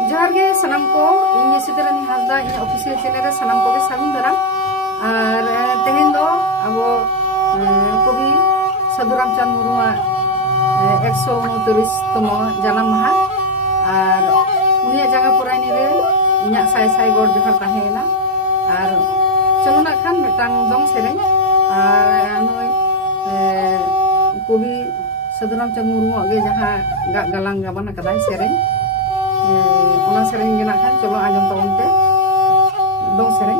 जोहार गे सनम को in सितरानी Hansda in official channel रे सनम को सागुन दाराम और तेहेन दो अब कवि साधु रामचंद्र मुर्मू 129तम जानाम माहा और उनिया जगह पुरानी रे इना साय साय गोड़ जोहार ताहेना और चलो ना खान मेटांग दंग सेरें और कवि साधु रामचंद्र मुर्मू गे जहाँ गालांग गाबान कदाय सेरें सेरें चलो आजम तबन पे दो सेरें।